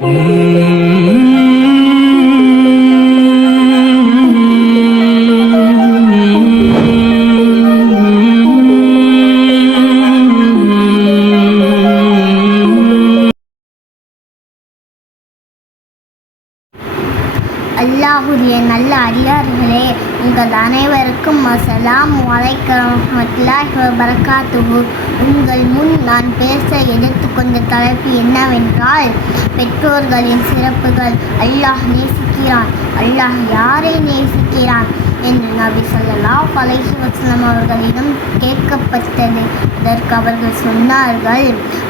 அல்லாஹுடைய நல்ல அடியார்களே, உங்கள் அனைவருக்கும் அஸ்ஸலாமு அலைக்கும் வரஹ்மத்துல்லாஹி வபரகாத்துஹு. உங்கள் முன் நான் பேச எடுத்துக்கொண்ட தலைப்பு என்னவென்றால், பெற்றோர்களின் சிறப்புகள். அல்லாஹ் நேசிக்கிறான். அல்லாஹ் யாரை நேசிக்கிறான் என்று நபி ஸல்லல்லாஹு அலைஹி வஸல்லம் அவர்களிடம் கேட்கப்பட்டது. அதற்கு அவர்கள் சொன்னார்கள்,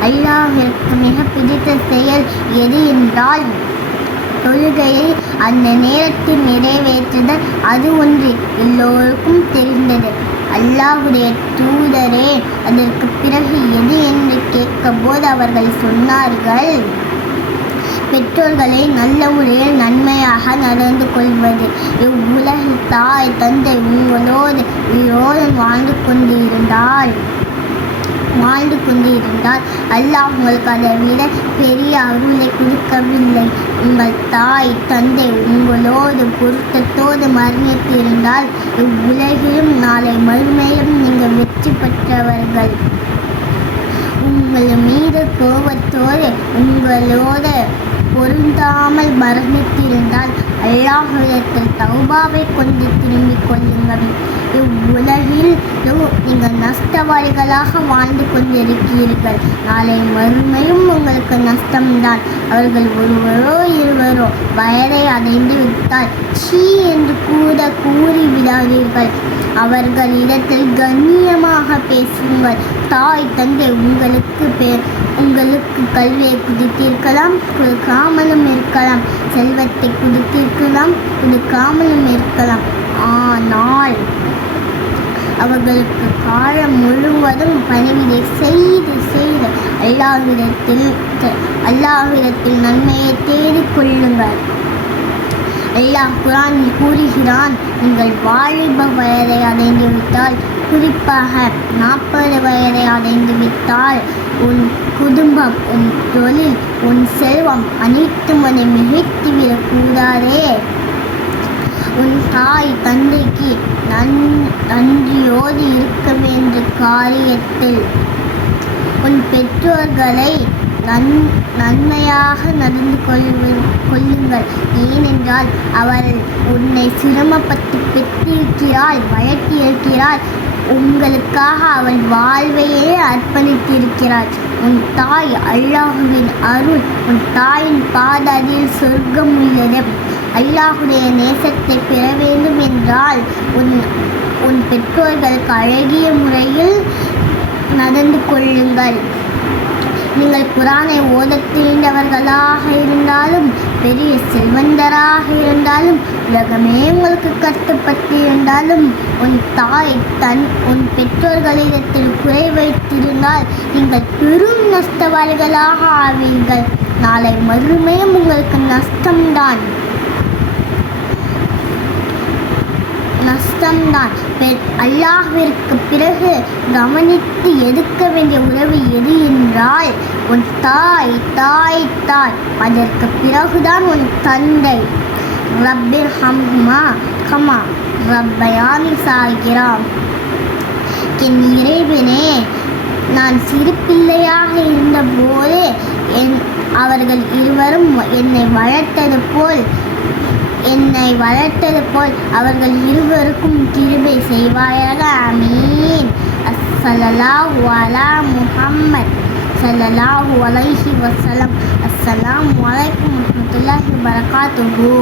அல்லாஹ்விற்கு மிக பிடித்த செயல் எது என்றால் தொழுகையை அந்த நேரத்தில் நிறைவேற்றுதல். அது ஒன்று எல்லோருக்கும் தெரிந்தது. அல்லாஹுடைய தூதரே, அதற்கு பிறகு எது என்று கேட்கபோது அவர்கள் சொன்னார்கள், பெற்றோர்களை நல்ல முறையில் நன்மையாக நடந்து கொள்வது. இவ்வுலகில் தாய் தந்தை உங்களோடு உயிரோடு வாழ்ந்து கொண்டிருந்தால் அல்லாஹ் உங்களுக்கு அதை விட பெரிய அருளை கொடுக்கவில்லை. உங்கள் தாய் தந்தை உங்களோடு பொருத்தத்தோடு மரணித்திருந்தால் இவ்வுலகிலும் நாளை மறுமையிலும் நீங்கள் வெற்றி பெற்றவர்கள். உங்கள் மீது கோபத்தோடு உங்களோடு பொருந்தாமல் மரணித்திருந்தால் அல்லாஹ்விடத்தில் தௌபாவை கொண்டு திரும்பிக் கொள்ளுங்கள். இவ்வுலகில் நீங்கள் நஷ்டவாளிகளாக வாழ்ந்து கொண்டிருக்கிறீர்கள். நாளை மறுமையும் உங்களுக்கு நஷ்டம்தான். அவர்கள் ஒருவரோ இருவரோ வயதை அடைந்து விட்டால் சீ என்று கூட கூறி விடாதீர்கள். அவர்களிடத்தில் கண்ணியமாக பேசுங்கள். தாய் தந்தை உங்களுக்கு கல்வியை கொடுத்திருக்கலாம், கொடுக்காமலும் இருக்கலாம். செல்வத்தை கொடுத்திருக்கலாம், கொடுக்காமலும் இருக்கலாம். ஆனால் அவர்களுக்கு காலம் முழுவதும் பணிவிடை செய்து அல்லாஹ்விடத்தில் நன்மையை தேடிக் கொள்ளுங்கள். அல்லாஹ் குர்ஆனில் கூறுகிறான், நீங்கள் வாலிப வயதை அடைந்துவிட்டால், குறிப்பாக 40 வயதை அடைந்துவிட்டால், உன் குடும்பம், உன் தொழில், உன் செல்வம் அனைத்தும் உன்னை மிகைத்துவிடக் கூடாதே. உன் தாய் தந்தைக்கு நன்றியோடு இருக்க வேண்டிய காரியத்தில் உன் பெற்றோர்களை நன்மையாக நடந்து கொள்ளுங்கள். ஏனென்றால் அவள் உன்னை சிரமப்பட்டு பெற்றிருக்கிறாள், வளர்த்திருக்கிறாள். உங்களுக்காக அவள் வாழ்வையே அர்ப்பணித்திருக்கிறாள். உன் தாய் அல்லாஹுவின் அருள். உன் தாயின் பாதத்தில் சொர்க்கம் உள்ளது. அல்லாஹுடைய நேசத்தை பெற வேண்டும் என்றால் உன் பெற்றோர்களுக்கு அழகிய முறையில் நடந்து கொள்ளுங்கள். நீங்கள் குர்ஆனை ஓதத் தெரிந்தவர்களாக இருந்தாலும், பெரிய செல்வந்தராக இருந்தாலும், உலகமே உங்களுக்கு கட்டுப்பட்டு இருந்தாலும், உன் பெற்றோர்களிடத்தில் குறை வைத்திருந்தால் நீங்கள் பெரும் நஷ்டவாளிகளாக ஆவீர்கள். நாளை மறுமையும் உங்களுக்கு நஷ்டம்தான். அல்லாஹ்விற்கு பிறகு கவனித்து எடுக்க வேண்டிய உறவு எது என்றால் உன் தாய். அதற்கு பிறகுதான் உன் தந்தை. ரப்பிர்ஹம்ஹுமா கமா ரப்பயானி ஸகீரா. என் இறைவனே, நான் சிறு பிள்ளையாக இருந்தபோது அவர்கள் இருவரும் என்னை வளர்த்தது போல் அவர்கள் இருவருக்கும் கிருபை செய்வாயாக. ஆமீன். ஸல்லல்லாஹு அலா முஹம்மத் ஸல்லல்லாஹு அலைஹி வஸல்லம். அஸ்ஸலாமு அலைக்கும் வரஹ்மத்துல்லாஹி வபரகாத்துஹு.